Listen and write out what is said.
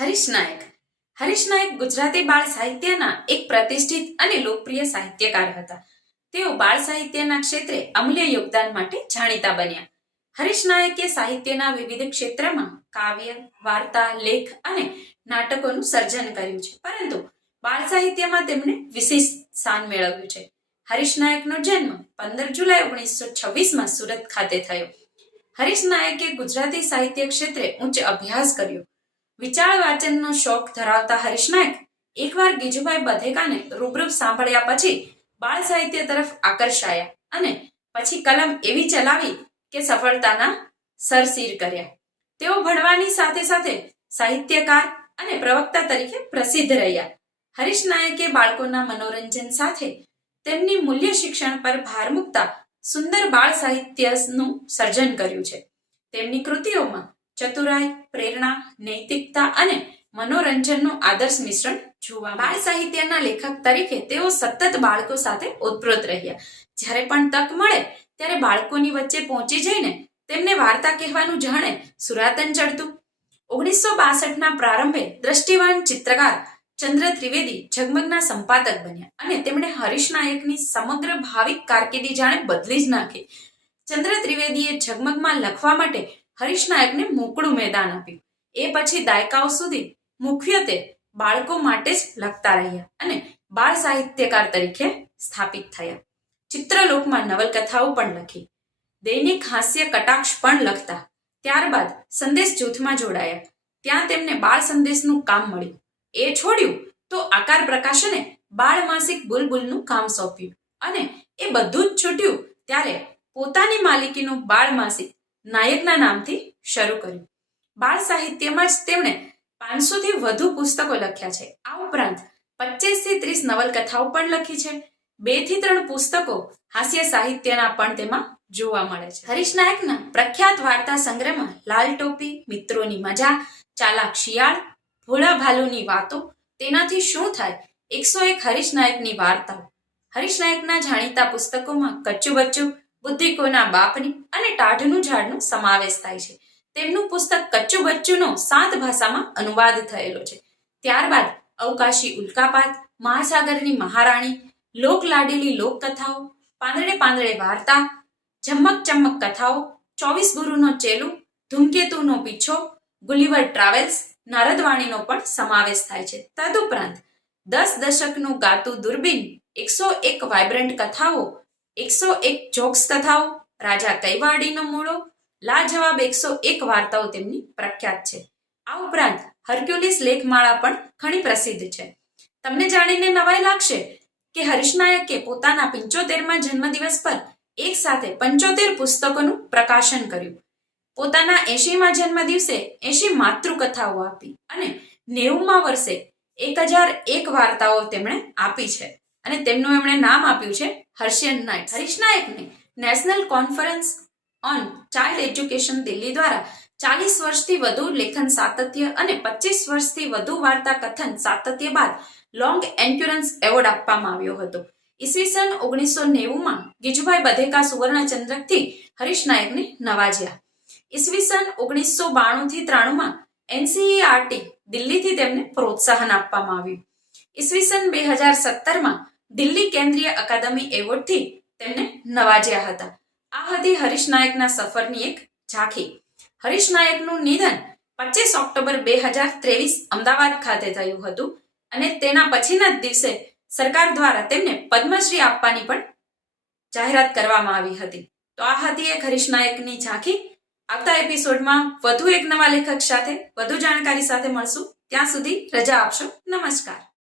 હરીશ નાયક. હરીશ નાયક ગુજરાતી બાળ સાહિત્યના એક પ્રતિષ્ઠિત અને લોકપ્રિય સાહિત્યકાર હતા. તેઓ બાળ સાહિત્યના ક્ષેત્રે અમૂલ્ય યોગદાન માટે જાણીતા બન્યા. હરીશ નાયકે સાહિત્યના વિવિધ ક્ષેત્રમાં કાવ્ય, વાર્તા, લેખ અને નાટકોનું સર્જન કર્યું છે. પરંતુ બાળ સાહિત્યમાં તેમણે વિશેષ સ્થાન મેળવ્યું છે. હરીશ નાયકનો જન્મ પંદર જુલાઈ ઓગણીસો છવ્વીસમાં સુરત ખાતે થયો. હરીશ નાયકે ગુજરાતી સાહિત્ય ક્ષેત્રે ઉચ્ચ અભ્યાસ કર્યો. વિચાર વાચનનો શોખ ધરાવતા હરીશ નાયક એકવાર ગીજુભાઈ બધેકાને રૂબરૂ સાંભળ્યા પછી બાળ સાહિત્ય તરફ આકર્ષાયા અને પછી કલમ એવી ચલાવી કે સફળતાના સરસીર કર્યા. તેઓ ભણવાની સાથે સાથે સાહિત્યકાર અને પ્રવક્તા તરીકે પ્રસિદ્ધ રહ્યા. હરીશ નાયકે બાળકોના મનોરંજન સાથે તેમની મૂલ્ય શિક્ષણ પર ભાર મૂકતા સુંદર બાળ સાહિત્યનું સર્જન કર્યું છે. તેમની કૃતિઓમાં ચતુરાઈ, પ્રેરણા, નૈતિકતા અને મનોરંજનનું આદર્શ મિશ્રણ જોવા બાળ સાહિત્યના લેખક તરીકે તેઓ સતત બાળકો સાથે ઓતપ્રોત રહ્યા. જ્યારે પણ તક મળે, ત્યારે બાળકોની વચ્ચે પહોંચી જઈને તેમને વાર્તા કહેવાનું જાણે સુરાતન ચડતું. ઓગણીસો બાસઠના પ્રારંભે દ્રષ્ટિવાન ચિત્રકાર ચંદ્ર ત્રિવેદી ઝગમગના સંપાદક બન્યા અને તેમણે હરીશ નાયકની સમગ્ર ભાવિક કારકિર્દી જાણે બદલી જ નાખી. ચંદ્ર ત્રિવેદીએ ઝગમગમાં લખવા માટે હરીશ નાયકને મોકળું મેદાન આપ્યું. એ પછી દાયકાઓ સુધી મુખ્યત્વે બાળકો માટે જ લખતા રહ્યા અને બાળ સાહિત્યકાર તરીકે સ્થાપિત થયા. ચિત્રલોકમાં નવલકથાઓ પણ લખી. દૈનિક હાસ્ય કટાક્ષ પણ લખતા. ત્યારબાદ સંદેશ જૂથમાં જોડાયા. ત્યાં તેમને બાળ સંદેશનું કામ મળ્યું. એ છોડ્યું તો આકાર પ્રકાશને બાળ માસિક બુલબુલનું કામ સોંપ્યું. અને એ બધું જ છૂટ્યું ત્યારે પોતાની માલિકીનું બાળ માસિક નાયકના નામથી શરૂ કર્યું. બાળ સાહિત્યમાં જ તેમણે પાંચસોથી વધુ પુસ્તકો લખ્યા છે. આ ઉપરાંત પચીસથી ત્રીસ નવલકથાઓ પણ લખી છે. બેથી ત્રણ પુસ્તકો હાસ્ય સાહિત્યના પણ તેમાં જોવા મળે છે. હરીશ નાયકના પ્રખ્યાત વાર્તા સંગ્રહમાં લાલ ટોપી, મિત્રોની મજા, ચાલાક શિયાળ, ભોળા ભાલુની વાતો, તેનાથી શું થાય? એકસો એક હરીશ નાયકની વાર્તાઓ. હરીશ નાયકના જાણીતા પુસ્તકોમાં કચ્ચું બચ્ચું બુદ્ધિકોના બાપની અને ટાઢનું ઝાડનો સમાવેશ થાય છે. તેમનું પુસ્તક કચ્ચું બચ્ચુનો સાત ભાષામાં અનુવાદ થયેલો છે. ત્યારબાદ અવકાશી ઉલ્કાપાત, મહાસાગરની મહારાણી લોક લાડેલી લોકકથાઓ, પાંદડે પાંદડે વાર્તા ચમક ચમક કથાઓ, ચોવીસ ગુરુનો ચેલું, ધૂમકેતુનો પીછો, ગુલિવર ટ્રાવેલ્સ, નારદવાણીનો પણ સમાવેશ થાય છે. તદુપરાંત દસ દશકનું ગાતું દૂરબીન એકસો એક વાઇબ્રન્ટ કથાઓ એકસો એક જોક્સ કથાઓ, રાજા કૈવાડીનો મૂળો, લાજવાબ એકસો એક વાર્તાઓ તેમની પ્રખ્યાત છે. આ ઉપરાંત હર્ક્યુલિસ લેખમાળા પણ ઘણી પ્રસિદ્ધ છે. તમને જાણીને નવાઈ લાગશે કે હરીશ નાયકે પોતાના પંચોતેરમાં જન્મદિવસ પર એક સાથે પંચોતેર પુસ્તકોનું પ્રકાશન કર્યું. પોતાના એંશીમાં જન્મદિવસે એંશી માતૃકથાઓ આપી અને નેવુંમાં વર્ષે એક હજાર એક વાર્તાઓ તેમણે આપી છે. અને તેમનું એમણે નામ આપ્યું છે હર્ષિયન Nayak, Harish નાયકને national conference on child education Delhi દ્વારા ચાલીસ વર્ષથી વધુ લેખન સાતત્ય અને પચીસ વર્ષથી વધુ વાર્તા કથન સાતત્ય બાદ લોંગ એન્ક્યુરન્સ એવોર્ડ આપવામાં આવ્યો હતો. ઈસવીસન ઓગણીસો નેવુંમાં ગીજુભાઈ બધેકા સુવર્ણચંદ્રકથી હરીશ નાયકને નવાજ્યા. ઈસવીસન ઓગણીસો બાણુંથી ત્રાણુંમાં એનસીઈઆરટી દિલ્હીથી તેમને પ્રોત્સાહન આપવામાં આવ્યું. ઈસવીસન બે હજાર સત્તરમાં દિલ્હી કેન્દ્રીય અકાદમી એવોર્ડથી તેમને નવાજ્યા હતા. આ હતી હરીશ નાયકના સફરની એક ઝાંખી. હરીશ નાયકનું નિધન પચીસ ઓક્ટોબર બે હજાર ત્રેવીસ અમદાવાદ ખાતે થયું હતું અને તેના પછીના જ દિવસે સરકાર દ્વારા તેમને પદ્મશ્રી આપવાની પણ જાહેરાત કરવામાં આવી હતી. તો આ હતી એક હરીશ નાયકની ઝાંખી. આવતા એપિસોડમાં વધુ એક નવા લેખક સાથે, વધુ જાણકારી સાથે મળશું. ત્યાં સુધી રજા આપશો. નમસ્કાર.